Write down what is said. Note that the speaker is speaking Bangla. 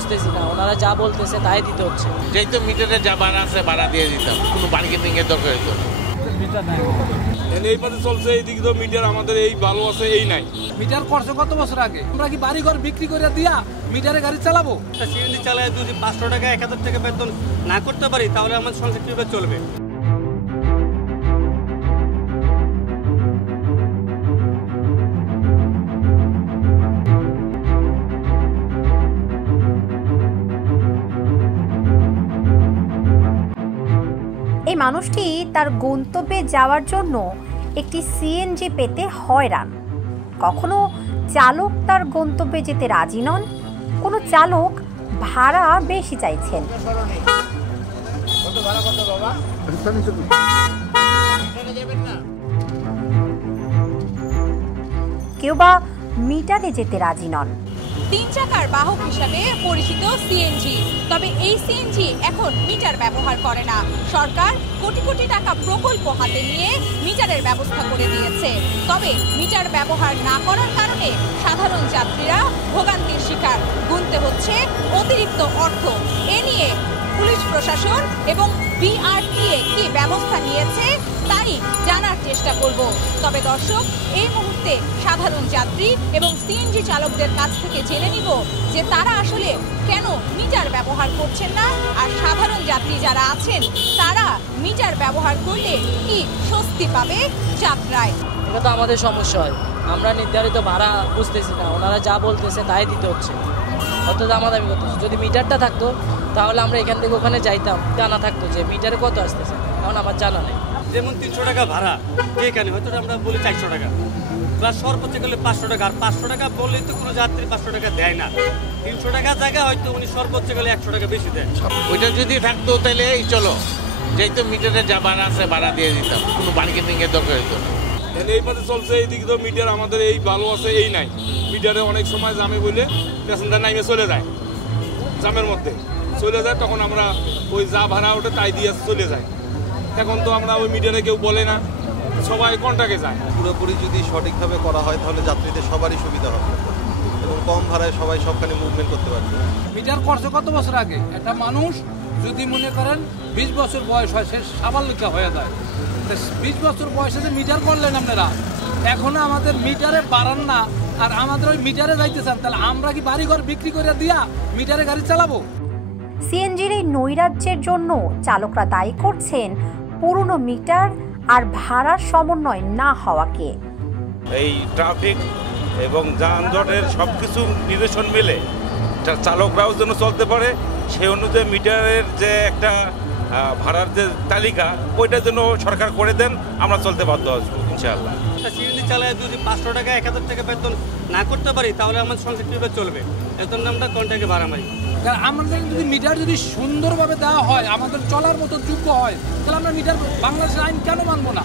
বুঝতেছি না, ওনারা যা বলতেছে তাই দিতে হচ্ছে। যেহেতু মিটারে যা ভাড়া আছে ভাড়া দিয়ে দিতাম, কোনো বার্গেনিং এর দরকার হতো না। এই পাশে চলছে, এইদিকে তো মিটার আমাদের এই ভালো আছে এই নাই। মিটার করছে কত বছর আগে, আমরা কি বাড়ি ঘর বিক্রি করে দিয়া মিটারে গাড়ি চালাবো? সিএনজি চালায় যদি 500 টাকা 1000 টাকা বেতন না করতে পারি তাহলে আমার সংসার কিভাবে চলবে? এই মানুষটি তার গন্তব্যে যাওয়ার জন্য একটি সিএনজি পেতে হয়রান। কখনো চালক তার গন্তব্যে যেতে রাজি নন, কোনো চালক ভাড়া বেশি চাইছেন। কেউ বা মিটারে যেতে রাজি নন। 3 চাকার বাহক হিসাবে পরিচিত সিএনজি, তবে এই সিএনজি এখন মিটার ব্যবহার করে না। সরকার কোটি কোটি টাকা প্রকল্প হাতে নিয়ে মিটারের ব্যবস্থা করে দিয়েছে, তবে মিটার ব্যবহার না করার কারণে সাধারণ যাত্রীরা ভোগান্তির শিকার, গুনতে হচ্ছে অতিরিক্ত অর্থ। এ নিয়ে পুলিশ প্রশাসন এবং বিআরটিএ কি ব্যবস্থা নিয়েছে তাই জানার চেষ্টা করব। তবে দর্শক, এই মুহূর্তে সাধারণ যাত্রী এবং সিএনজি চালকদের কাছ থেকে জেনে নিব যে তারা আসলে কেন মিটার ব্যবহার করছেন না, আর সাধারণ যাত্রী যারা আছেন তারা মিটার ব্যবহার করলে কি স্বস্তি পাবে যাত্রায়। এটা তো আমাদের সমস্যা হয়, আমরা নির্ধারিত ভাড়া বুঝতেছি না, ওনারা যা বলতেছে তাই দিতে হচ্ছে, অত দামাদামি করতেছে। যদি মিটারটা থাকতো তাহলে আমরা এখান থেকে ওখানে যাইতাম, জানা থাকতো যে মিটারে কত আসতেছে, কারণ আমার জানা নেই। যেমন 300 টাকা ভাড়া এখানে হয়তো আমরা বলি 400 টাকা, প্লাস সর্বোচ্চ গেলে 500 টাকা। আর 500 টাকা বললেই তো কোনো যাত্রী 500 টাকা দেয় না। 300 টাকা জায়গা হয়তো উনি সর্বোচ্চ গেলে 100 টাকা বেশি দেয়। ওইটা যদি থাকতো তাহলে এই চলো, যেহেতু মিটারে যা ভাড়া আছে ভাড়া দিয়ে দিতাম, কোনো বার্গেনিং এর দরকার হতো না। এই পাশে চলছে, এইদিকে তো মিটার আমাদের এই ভালো আছে এই নাই। মিটারে অনেক সময় জামে বলে প্যাসেঞ্জার নাইমে চলে যায়, জামের মধ্যে চলে যায়, তখন আমরা ওই যা ভাড়া ওটা তাই দিয়ে চলে যায়। এখন তো আমরা ওই মিটারে কেউ বলে না, সবাই কন্টাকে যায়। পুরোপুরি যদি সঠিকভাবে করা হয় তাহলে যাত্রীদের সবারই সুবিধা হবে এবং কম ভাড়ায় সবাই সবখানে মুভমেন্ট করতে পারবে। মিটার করছে কত বছর আগে, একটা মানুষ যদি মনে করেন 20 বছর বয়স হয়, সে সাবালিকা হয়ে যায়। 20 বছর বয়সে যে মিটার করলেন আপনারা, এখনো আমাদের মিটারে বাড়ান না, আর আমাদের ওই মিটারে যাইতে চান, তাহলে আমরা কি বাড়ি ঘর বিক্রি করে দিয়া মিটারে গাড়ি চালাবো? সিএনজির এই নৈরাজ্যের জন্য চালকরা দায়ী করছেন পুরনো মিটার আর ভাড়ার সমন্বয় না হওয়াকে। এই ট্রাফিক এবং যানজটের সবকিছু নিরসন মিলে চালকরাও যেন চলতে পারে, সেই অনুযায়ী মিটারের যে একটা ভাড়ার যে তালিকা ওইটার জন্য সরকার করে দেন, আমরা চলতে বাধ্য আসবো ইনশাআল্লাহ। সিএনজি চালায় যদি 500 টাকা 1000 টাকা বেতন না করতে পারি তাহলে আমার সংসার কিভাবে চলবে? এর জন্য আমরা কন্ট্রাক্টে ভাড়া মারি। আমাদের যদি মিটার যদি সুন্দরভাবে দেওয়া হয়, আমাদের চলার মতো যোগ্য হয়, তাহলে আমরা মিটার বাংলাদেশের আইন কেন মানবো না?